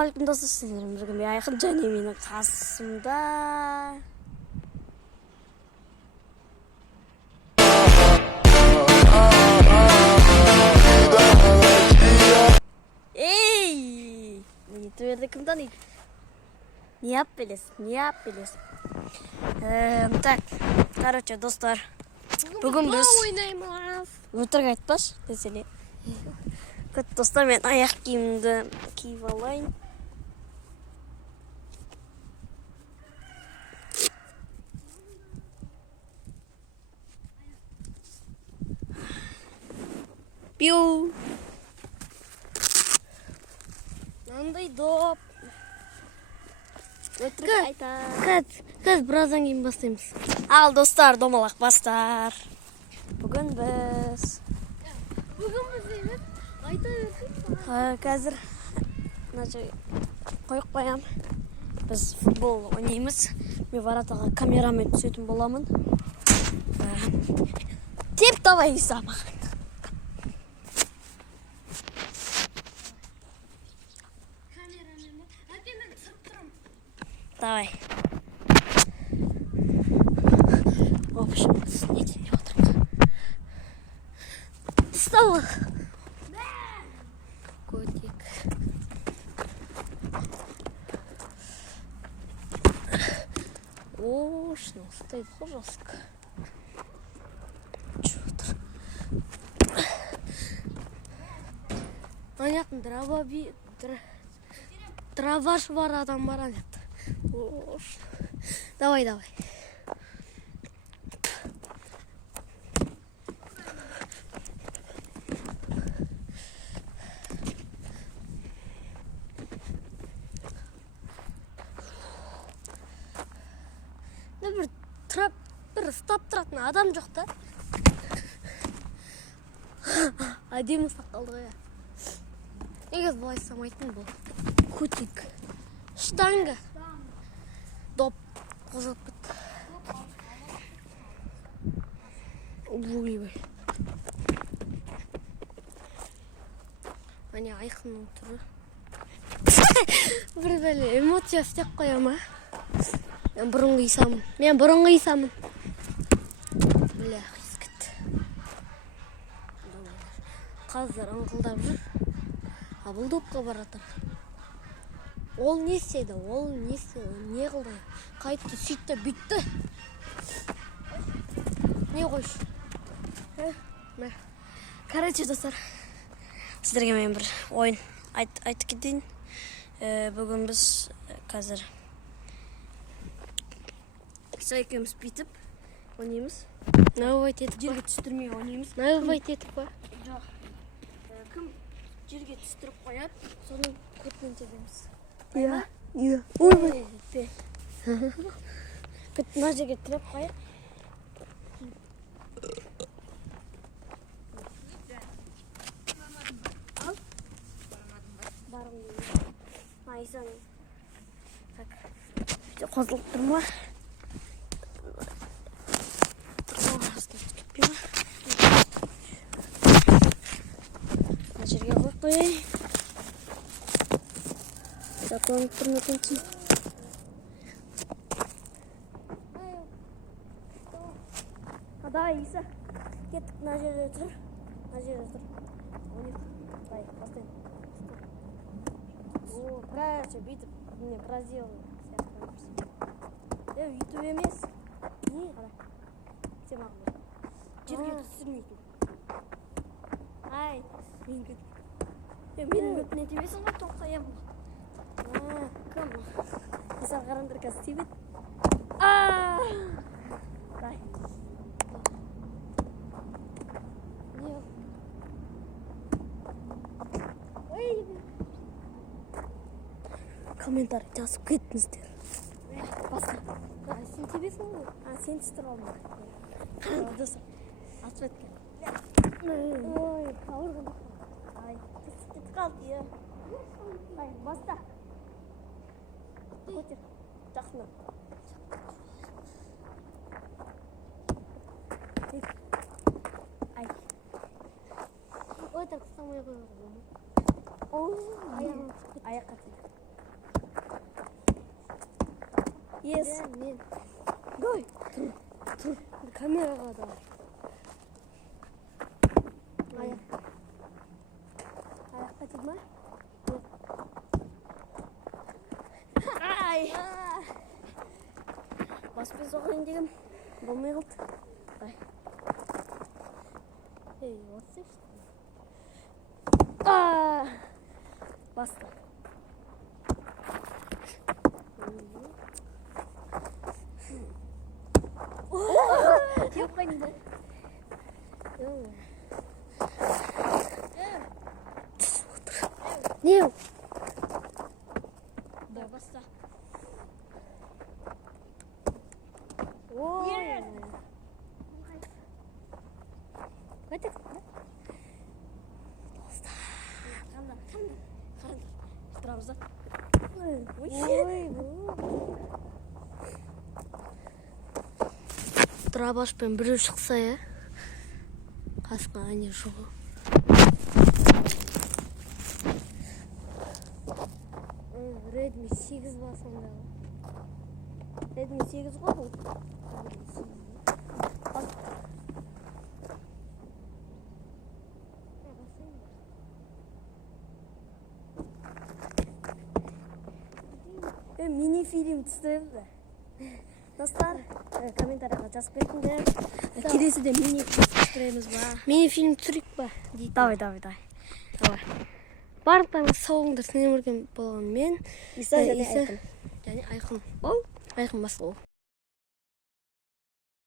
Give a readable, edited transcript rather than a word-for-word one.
Алейкум достар, сіздермен бірге мен Айқын және менің қасымда ей, ютуберді кім таниды? Не білесің? Так, короче, достар, бүгін біз ойнаймыз. өтірік айтпаш десене. Достар, мен аяқ киімді киіп алайын. Пиу. Мынандай доп. Өтірік айтар. Қазір біраздан кейін бастаймыз. Ал достар, домалақ бастар. Бүгін біз емес, айта берсек. қазір қойып қоям. Біз футбол ойнаймыз. Мен воротаға камерамен түсетін боламын. Теп давай сама. Давай. В общем, снег не отрыв. Встала. Котик. О, что стоит жестко. Чё-то. Понятно, трава бар, адам бар, нет. Давай. бір ұстап тұратын адам жоқ та. Әдемі сақалды ғой. Негіз бұлай самайтын бұл. Котик. Штанга. Доп. Қозылып кетті. Ойбай. Міне Айқынның түрі. Бір бәле эмоция істеп қоям, Мен бұрынғы исамын. Бля, қиыз кетті. Қазір ыңғылдап жүр. А бұл допқа баратыр. Ол не істеді? Не қылды? Қайтты, сөйтті, бүйтті. Не қойшы? Короче, достар, сіздерге мен бір ойын айтып кетейін. Бүгін біз қазір екеуміз бүйтіп ойнаймыз. Навыбайт етіп Жерге түстірмей ойнаймыз. Навыбайт етіп па? Жоқ. Кім жерге түстіріп қояды, соның көтінен тебеміз. Иә. Ойбай. Мына жерге тіреп қояды. Айсан. Так. Қозылып тұр ма? Мына жерге қойып қояй. Сақланып тұр ма екенсің? Давай, Иса. Кеттік, мына жерде тұр. Давай, бастайын. Короче, бүйтіп, міне біраз делаем. Үйтіп емес. Не, қарай. Сен маған бер. Жерге түсірмейтін. Ай, мен көт. Менің көтіне тебесің ғой, тоқсаям. Кім? Мысалы қарандар қазір тебет. Дай. Комментарий жазып кеттіңіздер. Басқа. Сен тебесің ғой? Сен түстір алма. Достар, атып өткен. Ой, ауырған. Ай, кетіп қалды, е. Ай, баста. Көтер. Жақсына. Ай. Ой, так самай қойған. Аяққа тиді. Yes. мен Давай. Тұр. Камераға да. Аяққа тиді ма? Ай! Баспен соғайын деген болмай қалды. Ай. Ей, отсай что? Басты. Теуіп қайын да? не Да, баста. ой Қайтық. Қанда. Тұрамыз да. Трабашпен біреу шықса я қасқа әне жоғы Redmi 8 ба сондағы Redmi 8 ғой бұл. Мини-фильм түсірді. Достар, комментарияға жазып кетіңдер. Келесіде мини-фильм түсіреміз ба? мини-фильм түсірейік па дейді Давай. барлықтарыңыз сау болыңдар. Сіздермен болған мен Иса және Иса Айқын. және Айқын Ол? Айқын Басқұлов.